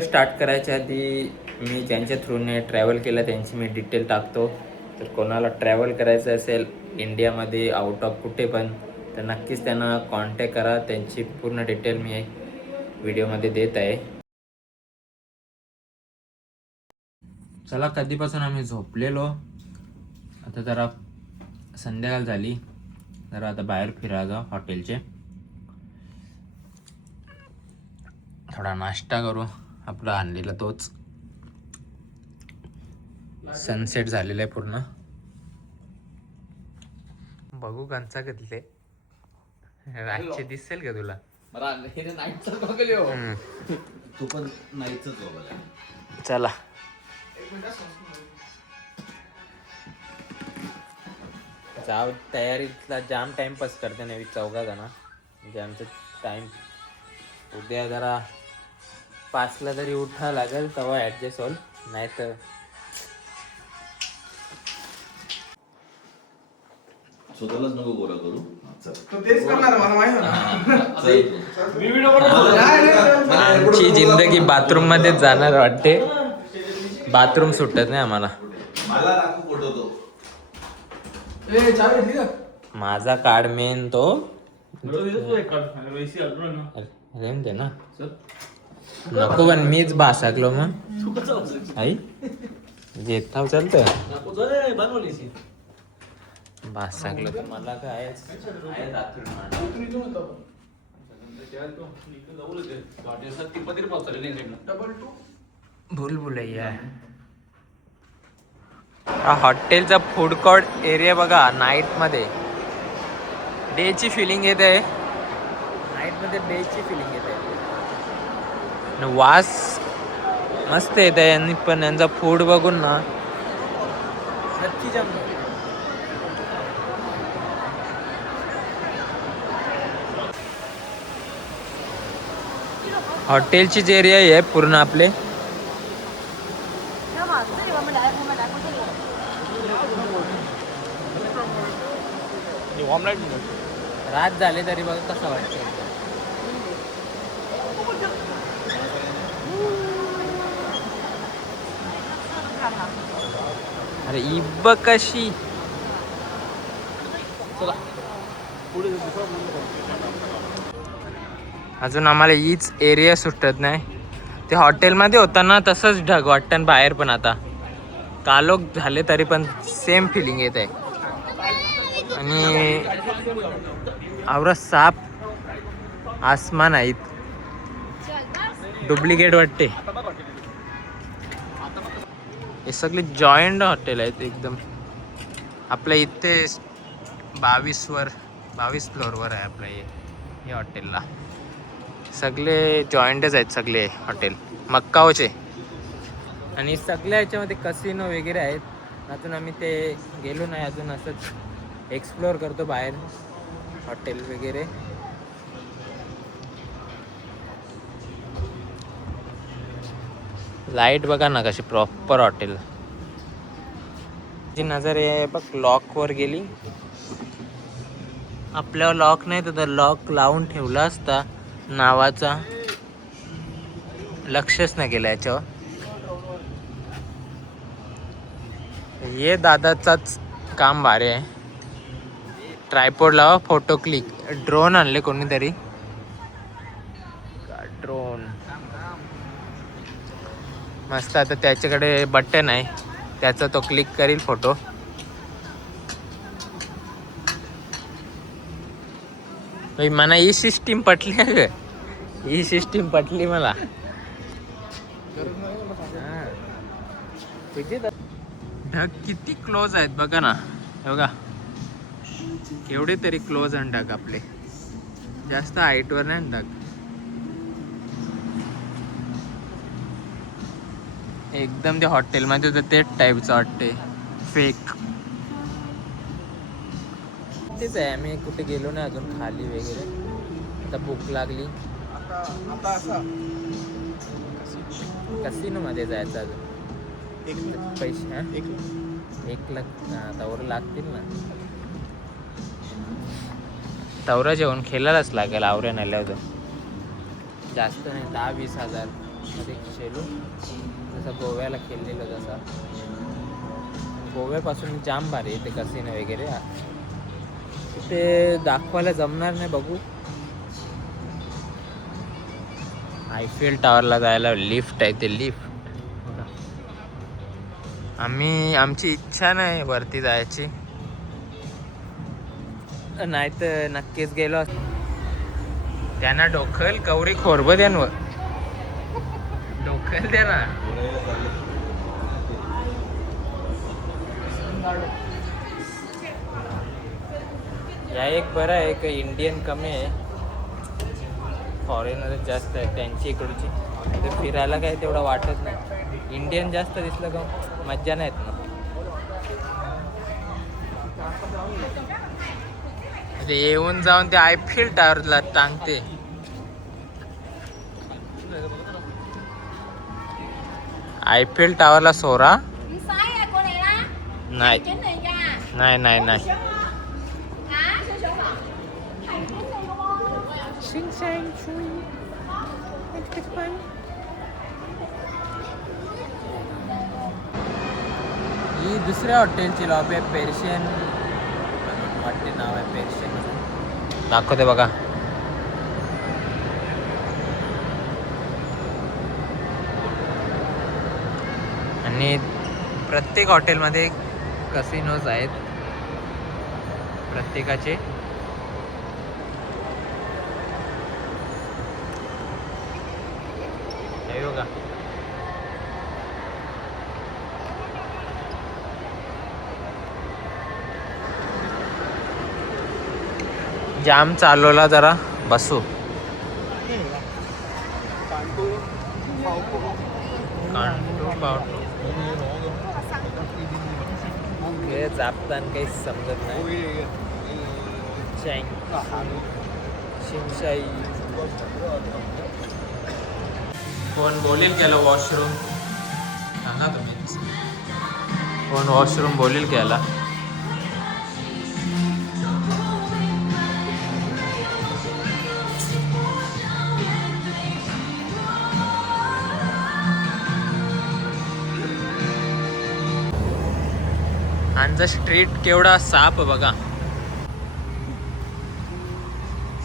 Start करायच्या आधी मी ज्यांच्या थ्रूने ट्रॅव्हल केलं त्यांची मी डिटेल टाकतो. तर कोणाला ट्रॅव्हल करायचं असेल इंडियामध्ये आउट ऑफ कुठे पण, तर नक्कीच त्यांना कॉन्टॅक्ट करा. त्यांची पूर्ण डिटेल मी व्हिडिओमध्ये देत आहे. चला, कधीपासून आम्ही झोपलेलो, आता जरा संध्याकाळ झाली, जरा आता बाहेर फिरायचं हॉटेलचे, थोडा नाश्ता करू. आपला आणलेला तोच सनसेट झालेला आहे पूर्ण. बघू कंचा कधले रातचे दिसेल का तुला? तू पण नाहीच. चला जाऊ, तयारीतला जाम टाइमपास करते नाही चौघा जण. म्हणजे आमचं टाइम उद्या जरा 5ला तरी उठा लागेल, तेव्हा ॲडजस्ट होईल. नाही तर स्वतःलाच नको गोरा करू. तेच करणार मला माहिती आमची जिंदगी बाथरूम मध्ये जाणार वाटते. बाथरूम सुटत नाही आम्हाला. मला राखू फोटो तो. माझा कार्ड मेन तो दे ना. नको पण मीच भासाकलो मग आई घेता चालतं भासाकलो तर मला काय भूलभुलैया. हा हॉटेलचा फूड कोर्ट एरिया बघा. नाईट मध्ये डेची फिलिंग येते. नाईट मध्ये डेची फिलिंग येते. वास मस्त येत आहे. यांनी पण यांचा फूड बघून ना नक्की जमलं. हॉटेलची जी एरिया आहे पूर्ण आपले रात झाले तरी बघा कसं वाटतं. अरे इब्ब कशी अजून आम्हाला हीच एरिया सुटत नाही. ते हॉटेलमध्ये होता ना तसंच ढग वाटतं बाहेर पण. आता कालोख झाले तरी पण सेम फिलिंग येत आहे. आणि आवरा साप आसमान आहेत. डुप्लिकेट वाटते. हे सगळे जॉईंट हॉटेल आहेत एकदम. आपल्या इथे 22 फ्लोअरवर आहे आपल्या हे हॉटेलला. सगळे जॉईंटच आहेत सगळे हॉटेल मक्काओचे. आणि सगळ्या ह्याच्यामध्ये कसिनो वगैरे आहेत. अजून आम्ही ते गेलो नाही अजून. असंच एक्सप्लोअर करतो बाहेर हॉटेल वगैरे. लाईट बघा ना कशी प्रॉपर हॉटेल. जी नजर आहे बघ लॉकवर गेली. आपल्यावर लॉक नाही तर लॉक लावून ठेवला असता नावाचा. लक्षच नाही केलं याच्यावर. हे दादाचाच काम भारी आहे. ट्रायपॉड लावा फोटो क्लिक. ड्रोन आणले कोणीतरी. ड्रोन मस्त. आता त्याच्याकडे बटन आहे त्याचा तो क्लिक करील फोटो. मला ही सिस्टीम पटली. ही सिस्टीम पटली मला. ढग किती क्लोज आहेत बघा ना. बघा एवढे तरी क्लोज आहे ढग आपले. जास्त हाईटवर नाही ढग. एकदम ते हॉटेलमध्ये तर तेच टाईपचं वाटते फेक. तेच आहे. आम्ही कुठे गेलो नाही अजून खाली वगैरे. आता भूक लागली. कसिनो मध्ये जायचं अजून. पैसे 1 लाख तवर लागतील ना. तवरा जेवण खेळायलाच लागेल. आवऱ्या नेल्या होतं जास्त नाही. 10-20 हजार मध्ये खेळलो, जसं गोव्याला खेळलेलो तसा. गोव्यापासून जाम भारी आहे ते कसिनो वगैरे. ते दाखवायला जमणार नाही, बघू. आयफेल टॉवरला जायला लिफ्ट आहे, ते लिफ्ट. आमची इच्छा नाही वरती जायची, नाही तर नक्कीच गेलो. त्यांना डोखल कवरी खोरब द्या ना, डोखल द्या ना. या एक बरं आहे की इंडियन कमी आहे, फॉरेनर जास्त आहे त्यांची इकडची. ते फिरायला काही तेवढं वाटत नाही. इंडियन जास्त दिसलं का मज्जा नाही येत ना. ते येऊन जाऊन ते आयफेल टॉवरला टांगते. आयफेल टॉवरला सोरा नाही नाही नाही नाही. ही दुसऱ्या हॉटेलची लॉबी आहे, पेर्शियन वाटते नाव आहे, पेर्शियन. दाखवते बघा. आणि प्रत्येक हॉटेलमध्ये कसिनोज आहेत प्रत्येकाचे. हे बघा, जाम चालवला, जरा बसू. हे जापताना काही समजत नाही. शिंशाई कोण बोलील गेलं वॉशरूम, सांगा तुम्ही. कोण वॉशरूम बोलील गेला. आमचा स्ट्रीट केवढा साफ बघा,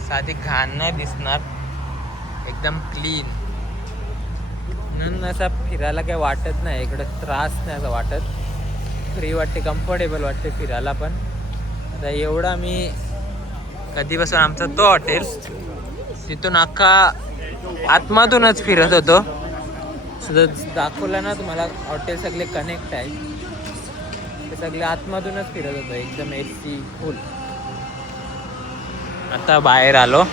साधी घाण नाही दिसणार, एकदम क्लीन. म्हणून असं फिरायला काही वाटत नाही इकडं, त्रास नाही असं वाटत. फ्री वाटते, कम्फर्टेबल वाटते फिरायला पण. आता एवढा मी कधीपासून आमचा तो हॉटेल, तिथून अख्खा आतमधूनच फिरत होतो. सुद्धा दाखवलं ना तुम्हाला, हॉटेल सगळे कनेक्ट आहे, ते सगळे आतमधूनच फिरत होतं, एकदम AC फुल. आता बाहेर आलो,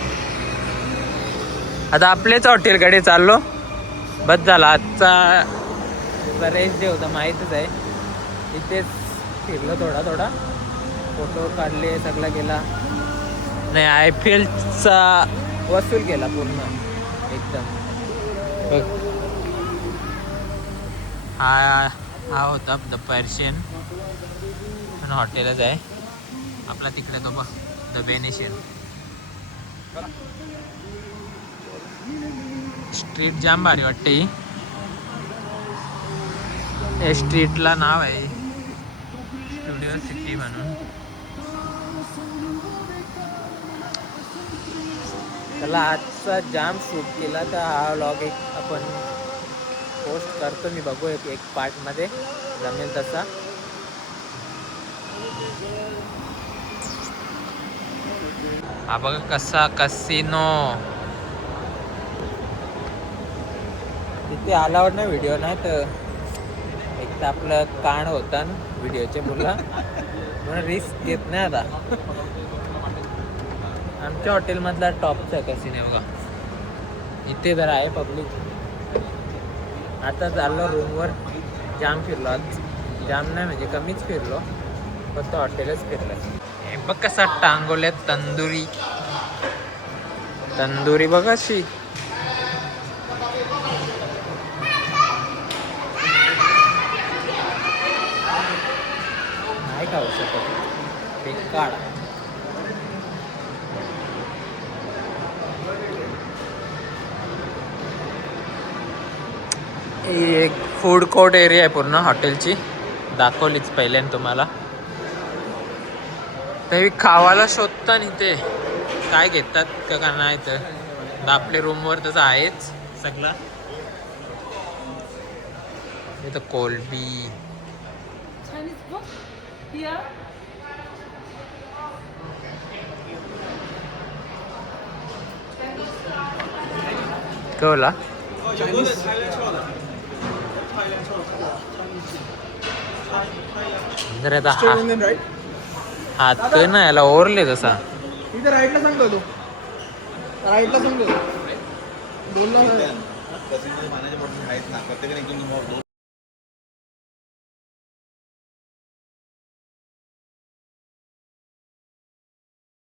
आता आपलेच हॉटेलकडे चाललो. बस झाला आजचा रेस्ट डे होता, माहीतच आहे. इथेच फिरलो थोडा, फोटो काढले, सगळा केला. नाही, आयफेलचा वसूल केला पूर्ण एकदम. हा होता द पर्शियन, पण हॉटेलच आहे आपला तिकडे, तो बघ द वेनेशियन. स्ट्रीट जाम भारी वाटते ही. या स्ट्रीटला नाव आहे स्टुडिओ सिटी म्हणून. त्याला आजचा जाम शूट केला, तर हा व्लॉग एक आपण पोस्ट करतो मी, बघू एक पार्टमध्ये जमेल तसा. हा बघा कसा कसिनो. तिथे अलाउड नाही व्हिडिओ, नाही तर एक तर आपलं कान होता ना व्हिडिओचे मुला, म्हणून रिस्क घेत नाही. आता आमच्या हॉटेलमधला टॉपचा कसिनो बघा, इथे जरा आहे पब्लिक. आता चाललो रूमवर. जाम फिरलो आज, जाम नाही म्हणजे कमीच फिरलो, फक्त हॉटेलच फिरलं. हे बघ कसा टांगवल्यात तंदुरी, तंदुरी बघा अशी. नाही खाऊ शकत, बेकार. ही एक फूड कोर्ट एरिया आहे पूर्ण हॉटेलची, दाखवलीच पहिल्याने तुम्हाला. काही खावायला शोधता नाही ते काय घेतात का नाही, तर आपल्या रूमवर तसं आहेच सगळं. इथं कोलबी, Chinese book here. कळला जर आता हा इंडियन राईट हात ना याला ओरले तसा. इथे राईटला सांगतो तू, राईटला सांगतो बोलला कसिनो पाण्याच्या बॉटल आहेत ना प्रत्येकाने एकदम